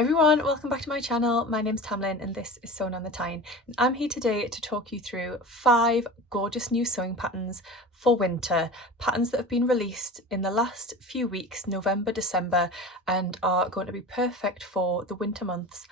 Hi everyone, welcome back to my channel. My name's Tamlyn and this is Sewn on the Tyne. And I'm here today to talk you through 5 gorgeous new sewing patterns for winter, patterns that have been released in the last few weeks, November, December, and are going to be perfect for the winter months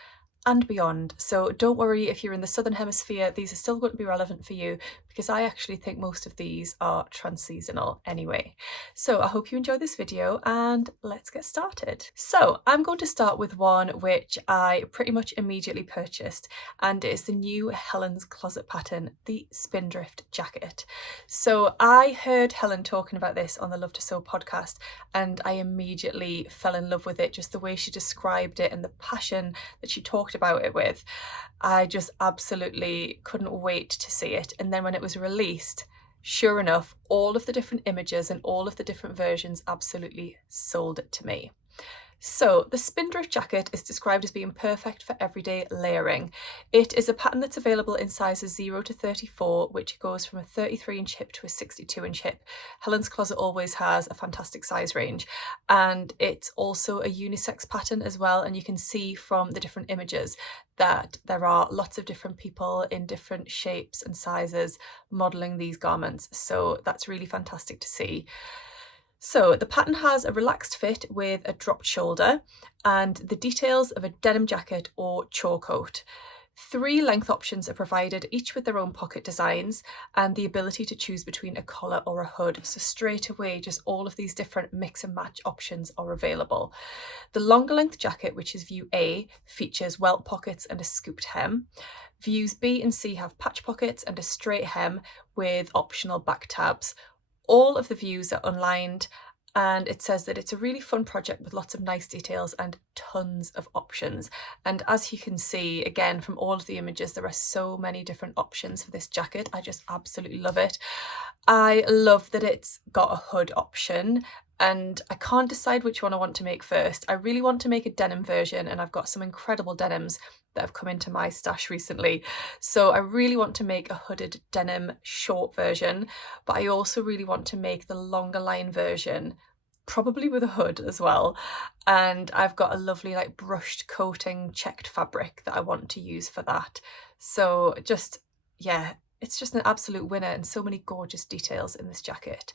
and beyond. So don't worry if you're in the southern hemisphere, these are still going to be relevant for you because I actually think most of these are trans-seasonal anyway. So I hope you enjoy this video and let's get started. So I'm going to start with one which I pretty much immediately purchased, and it is the new Helen's Closet pattern, the Spindrift Jacket. So I heard Helen talking about this on the Love to Sew podcast and I immediately fell in love with it, just the way she described it and the passion that she talked about it with. I just absolutely couldn't wait to see it. And then when it was released, sure enough, all of the different images and all of the different versions absolutely sold it to me. So the Spindrift Jacket is described as being perfect for everyday layering. It is a pattern that's available in sizes 0 to 34, which goes from a 33-inch hip to a 62-inch hip. Helen's Closet always has a fantastic size range, and it's also a unisex pattern as well, and you can see from the different images that there are lots of different people in different shapes and sizes modelling these garments, so that's really fantastic to see. So the pattern has a relaxed fit with a dropped shoulder and the details of a denim jacket or chore coat. 3 length options are provided, each with their own pocket designs and the ability to choose between a collar or a hood. So straight away, just all of these different mix and match options are available. The longer length jacket, which is view A, features welt pockets and a scooped hem. Views B and C have patch pockets and a straight hem with optional back tabs. All of the views are unlined, and it says that it's a really fun project with lots of nice details and tons of options. And as you can see, again, from all of the images, there are so many different options for this jacket. I just absolutely love it. I love that it's got a hood option, and I can't decide which one I want to make first. I really want to make a denim version, and I've got some incredible denims that have come into my stash recently. So I really want to make a hooded denim short version, but I also really want to make the longer line version, probably with a hood as well. And I've got a lovely like brushed coating checked fabric that I want to use for that. So just, yeah, it's just an absolute winner and so many gorgeous details in this jacket.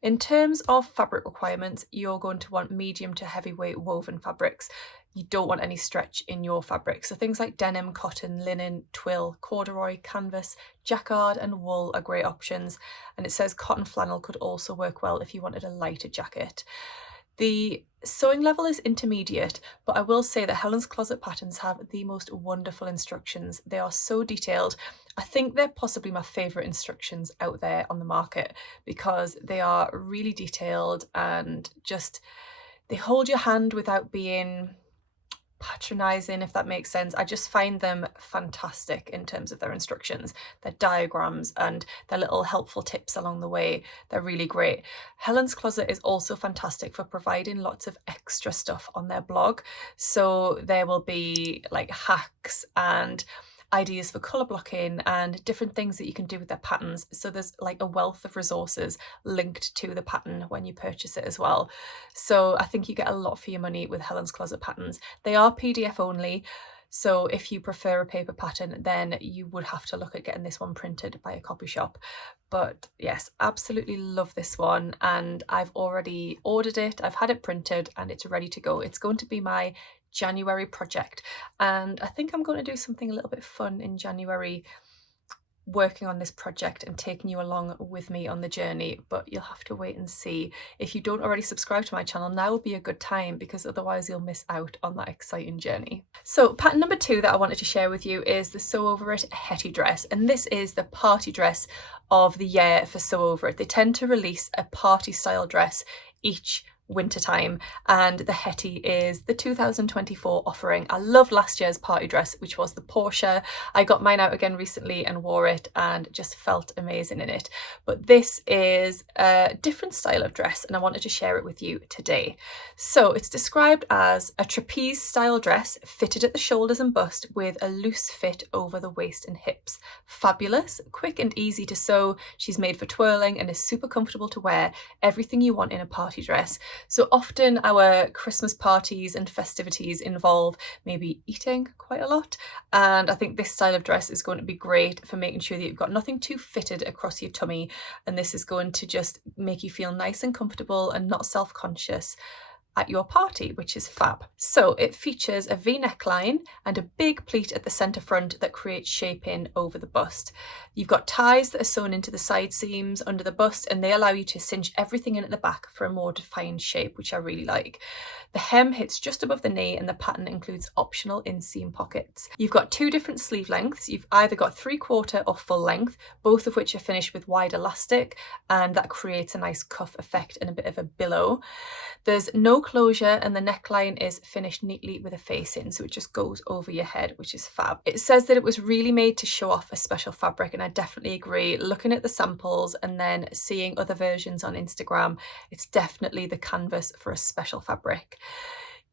In terms of fabric requirements, you're going to want medium to heavyweight woven fabrics. You don't want any stretch in your fabric. So things like denim, cotton, linen, twill, corduroy, canvas, jacquard and wool are great options. And it says cotton flannel could also work well if you wanted a lighter jacket. The sewing level is intermediate, but I will say that Helen's Closet patterns have the most wonderful instructions. They are so detailed. I think they're possibly my favourite instructions out there on the market because they are really detailed and just, they hold your hand without being patronising, if that makes sense. I just find them fantastic in terms of their instructions, their diagrams and their little helpful tips along the way. They're really great. Helen's Closet is also fantastic for providing lots of extra stuff on their blog. So there will be like hacks and ideas for colour blocking and different things that you can do with their patterns. So there's like a wealth of resources linked to the pattern when you purchase it as well. So I think you get a lot for your money with Helen's Closet patterns. They are PDF only, so if you prefer a paper pattern, then you would have to look at getting this one printed by a copy shop. But yes, absolutely love this one, and I've already ordered it. I've had it printed and it's ready to go. It's going to be my January project, and I think I'm going to do something a little bit fun in January, working on this project and taking you along with me on the journey, but you'll have to wait and see. If you don't already subscribe to my channel, now would be a good time because otherwise you'll miss out on that exciting journey. So pattern number 2 that I wanted to share with you is the Sew Over It Hettie Dress, and this is the party dress of the year for Sew Over It. They tend to release a party style dress each winter time, and the Hettie is the 2024 offering. I love last year's party dress, which was the Portia. I got mine out again recently and wore it and just felt amazing in it. But this is a different style of dress and I wanted to share it with you today. So it's described as a trapeze style dress fitted at the shoulders and bust with a loose fit over the waist and hips. Fabulous, quick and easy to sew. She's made for twirling and is super comfortable to wear. Everything you want in a party dress. So often our Christmas parties and festivities involve maybe eating quite a lot, and I think this style of dress is going to be great for making sure that you've got nothing too fitted across your tummy, and this is going to just make you feel nice and comfortable and not self-conscious at your party, which is fab. So it features a V neckline and a big pleat at the centre front that creates shaping over the bust. You've got ties that are sewn into the side seams under the bust, and they allow you to cinch everything in at the back for a more defined shape, which I really like. The hem hits just above the knee and the pattern includes optional inseam pockets. You've got two different sleeve lengths. You've either got 3/4 or full length, both of which are finished with wide elastic, and that creates a nice cuff effect and a bit of a billow. There's no closure and the neckline is finished neatly with a facing, so it just goes over your head, which is fab. It says that it was really made to show off a special fabric, and I definitely agree. Looking at the samples and then seeing other versions on Instagram, it's definitely the canvas for a special fabric.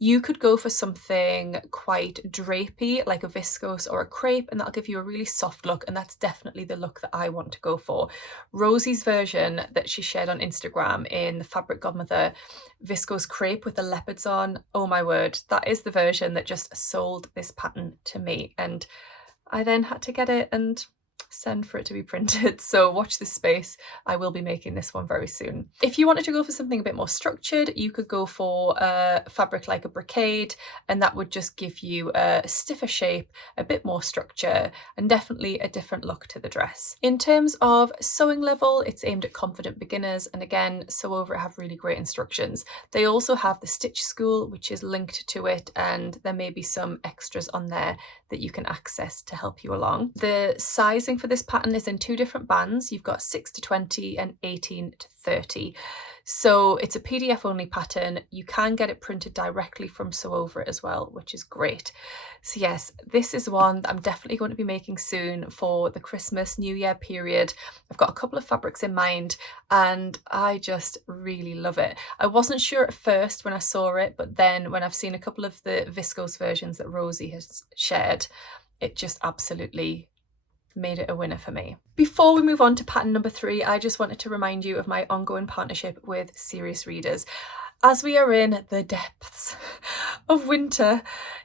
You could go for something quite drapey, like a viscose or a crepe, and that'll give you a really soft look, and that's definitely the look that I want to go for. Rosie's version that she shared on Instagram in the Fabric Godmother viscose crepe with the leopards on, oh my word, that is the version that just sold this pattern to me, and I then had to get it and send for it to be printed. So watch this space. I will be making this one very soon. If you wanted to go for something a bit more structured, you could go for a fabric like a brocade, and that would just give you a stiffer shape, a bit more structure, and definitely a different look to the dress. In terms of sewing level, it's aimed at confident beginners, and again, Sew Over It have really great instructions. They also have the Stitch School, which is linked to it, and there may be some extras on there that you can access to help you along. The sizing for this pattern is in two different bands. You've got 6 to 20 and 18 to 30. So it's a PDF only pattern. You can get it printed directly from Sew Over It as well, which is great. So yes, this is one that I'm definitely going to be making soon for the Christmas New Year period. I've got a couple of fabrics in mind and I just really love it. I wasn't sure at first when I saw it, but then when I've seen a couple of the viscose versions that Rosie has shared, it just absolutely made it a winner for me. Before we move on to pattern number 3, I just wanted to remind you of my ongoing partnership with Serious Readers. As we are in the depths of winter,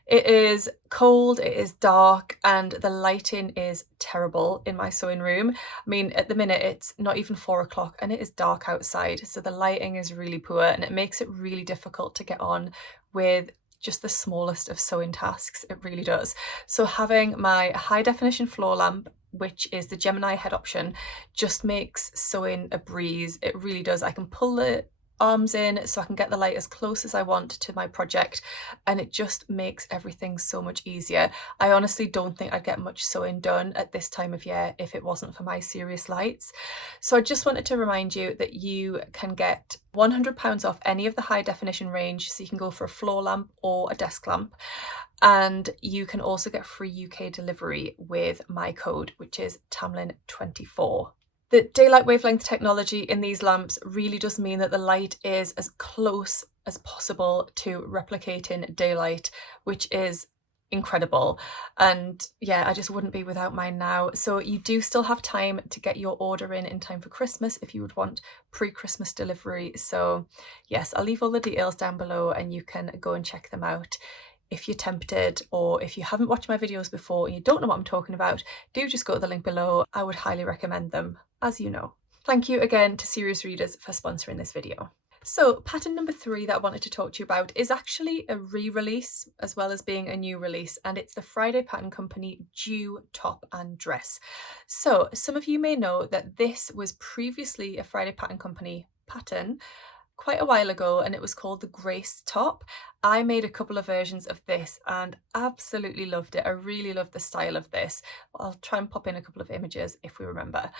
it is cold, it is dark, and the lighting is terrible in my sewing room. I mean, at the minute it's not even 4 o'clock and it is dark outside, so the lighting is really poor and it makes it really difficult to get on with just the smallest of sewing tasks. It really does. So having my high definition floor lamp, which is the Gemini head option, just makes sewing a breeze. It really does. I can pull the arms in so I can get the light as close as I want to my project, and it just makes everything so much easier. I honestly don't think I'd get much sewing done at this time of year if it wasn't for my Serious lights. So I just wanted to remind you that you can get £100 off any of the high definition range, so you can go for a floor lamp or a desk lamp, and you can also get free UK delivery with my code, which is Tamlyn24. The daylight wavelength technology in these lamps really does mean that the light is as close as possible to replicating daylight, which is incredible. And yeah, I just wouldn't be without mine now. So you do still have time to get your order in time for Christmas if you would want pre-Christmas delivery. So yes, I'll leave all the details down below and you can go and check them out. If you're tempted, or if you haven't watched my videos before and you don't know what I'm talking about, do just go to the link below. I would highly recommend them, as you know. Thank you again to Serious Readers for sponsoring this video. So pattern number 3 that I wanted to talk to you about is actually a re-release as well as being a new release, and it's the Friday Pattern Company Dew top and dress. So some of you may know that this was previously a Friday Pattern Company pattern quite a while ago, and it was called the Grace top. I made a couple of versions of this and absolutely loved it. I really love the style of this. I'll try and pop in a couple of images if we remember.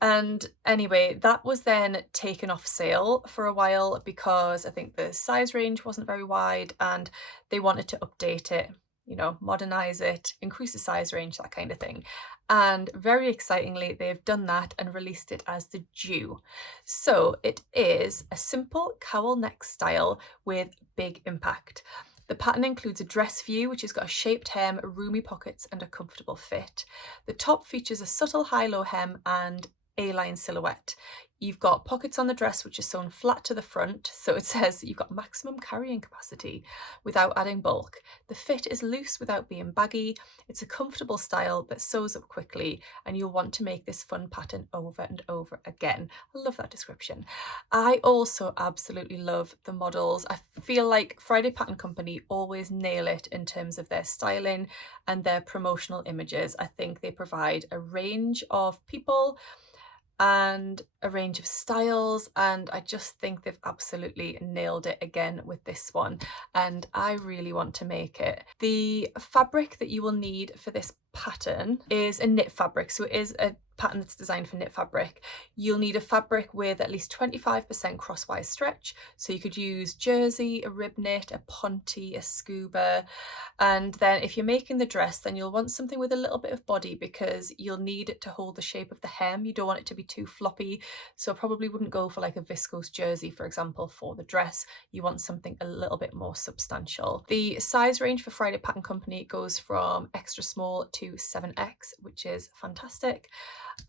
And anyway, that was then taken off sale for a while because I think the size range wasn't very wide and they wanted to update it, you know, modernize it, increase the size range, that kind of thing. And very excitingly, they've done that and released it as the Dew. So it is a simple cowl neck style with big impact. The pattern includes a dress view, which has got a shaped hem, roomy pockets, and a comfortable fit. The top features a subtle high-low hem and A-line silhouette. You've got pockets on the dress which are sewn flat to the front, so it says you've got maximum carrying capacity without adding bulk. The fit is loose without being baggy. It's a comfortable style that sews up quickly, and you'll want to make this fun pattern over and over again. I love that description. I also absolutely love the models. I feel like Friday Pattern Company always nail it in terms of their styling and their promotional images. I think they provide a range of people and a range of styles, and I just think they've absolutely nailed it again with this one, and I really want to make it. The fabric that you will need for this pattern is a knit fabric, so it is a pattern that's designed for knit fabric. You'll need a fabric with at least 25% crosswise stretch, so you could use jersey, a rib knit, a ponte, a scuba. And then if you're making the dress, then you'll want something with a little bit of body, because you'll need it to hold the shape of the hem. You don't want it to be too floppy, so I probably wouldn't go for like a viscose jersey, for example, for the dress. You want something a little bit more substantial. The size range for Friday Pattern Company goes from extra small to 7X, which is fantastic.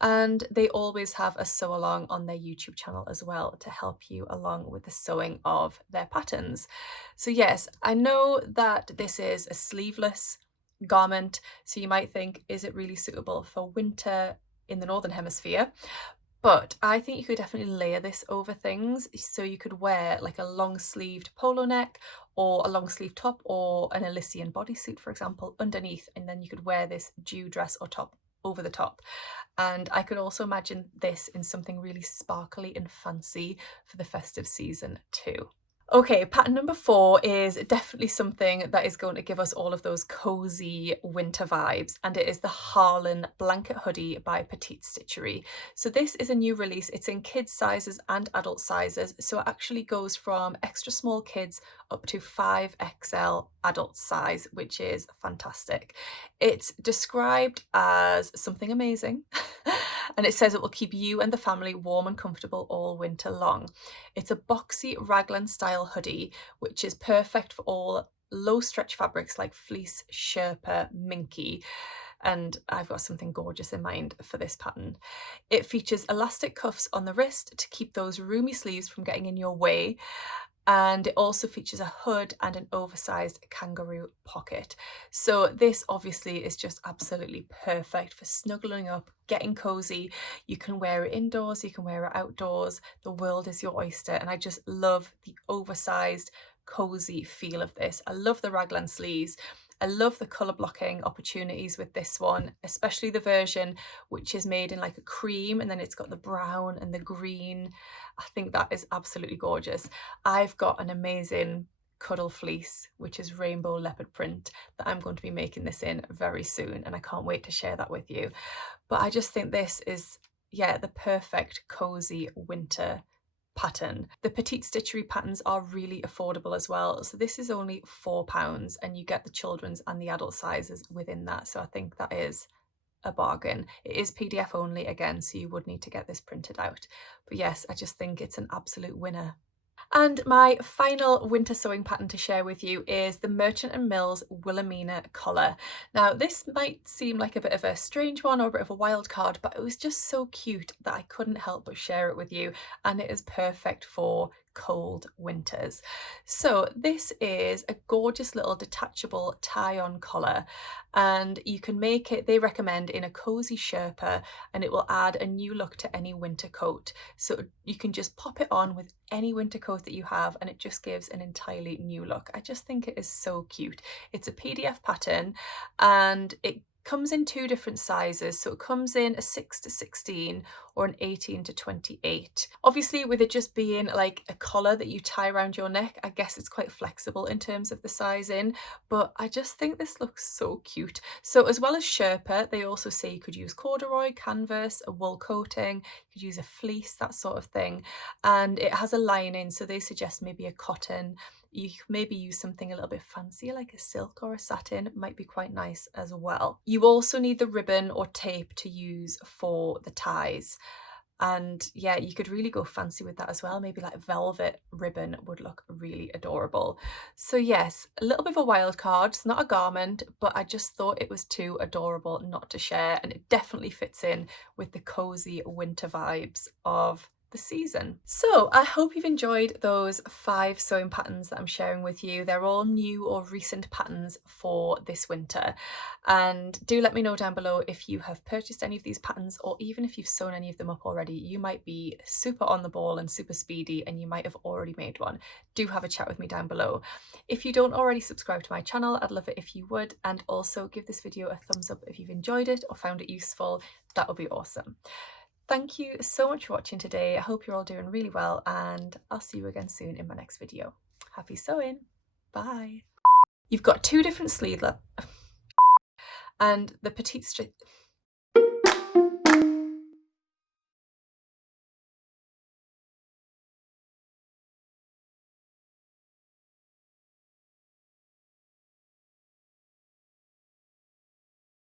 And they always have a sew along on their YouTube channel as well to help you along with the sewing of their patterns. So yes, I know that this is a sleeveless garment, so you might think, is it really suitable for winter in the Northern Hemisphere? But I think you could definitely layer this over things. So you could wear like a long sleeved polo neck or a long sleeve top or an Elysian bodysuit, for example, underneath, and then you could wear this dew dress or top over the top. And I could also imagine this in something really sparkly and fancy for the festive season too. Okay, pattern number 4 is definitely something that is going to give us all of those cozy winter vibes, and it is the Harlen blanket hoodie by Petite Stitchery. So this is a new release. It's in kids sizes and adult sizes, so it actually goes from extra small kids up to 5XL adult size, which is fantastic. It's described as something amazing and it says it will keep you and the family warm and comfortable all winter long. It's a boxy raglan style hoodie, which is perfect for all low stretch fabrics like fleece, sherpa, minky, and I've got something gorgeous in mind for this pattern. It features elastic cuffs on the wrist to keep those roomy sleeves from getting in your way, and it also features a hood and an oversized kangaroo pocket. So this obviously is just absolutely perfect for snuggling up, getting cozy. You can wear it indoors, you can wear it outdoors. The world is your oyster, and I just love the oversized cozy feel of this. I love the raglan sleeves. I love the colour blocking opportunities with this one, especially the version which is made in like a cream and then it's got the brown and the green. I think that is absolutely gorgeous. I've got an amazing cuddle fleece, which is rainbow leopard print, that I'm going to be making this in very soon, and I can't wait to share that with you. But I just think this is, yeah, the perfect cozy winter pattern. The Petite Stitchery patterns are really affordable as well. So this is only £4 and you get the children's and the adult sizes within that. So I think that is a bargain. It is PDF only again, so you would need to get this printed out. But yes, I just think it's an absolute winner. And my final winter sewing pattern to share with you is the Merchant & Mills Willamina collar. Now this might seem like a bit of a strange one or a bit of a wild card, but it was just so cute that I couldn't help but share it with you, and it is perfect for cold winters. So this is a gorgeous little detachable tie-on collar, and you can make it, they recommend, in a cozy sherpa, and it will add a new look to any winter coat. So you can just pop it on with any winter coat that you have and it just gives an entirely new look. I just think it is so cute. It's a PDF pattern and it comes in 2 different sizes. So it comes in a 6 to 16 or an 18 to 28. Obviously, with it just being like a collar that you tie around your neck, I guess it's quite flexible in terms of the sizing, but I just think this looks so cute. So as well as sherpa, they also say you could use corduroy, canvas, a wool coating, you could use a fleece, that sort of thing. And it has a lining, so they suggest maybe a cotton. You could maybe use something a little bit fancier like a silk or a satin, it might be quite nice as well. You also need the ribbon or tape to use for the ties. And yeah, you could really go fancy with that as well. Maybe like velvet ribbon would look really adorable. So yes, a little bit of a wild card. It's not a garment, but I just thought it was too adorable not to share. And it definitely fits in with the cozy winter vibes of the season. So I hope you've enjoyed those 5 sewing patterns that I'm sharing with you. They're all new or recent patterns for this winter, and do let me know down below if you have purchased any of these patterns, or even if you've sewn any of them up already. You might be super on the ball and super speedy and you might have already made one. Do have a chat with me down below. If you don't already subscribe to my channel, I'd love it if you would, and also give this video a thumbs up if you've enjoyed it or found it useful. That would be awesome. Thank you so much for watching today. I hope you're all doing really well, and I'll see you again soon in my next video. Happy sewing. Bye. You've got 2 different sleeve and the petite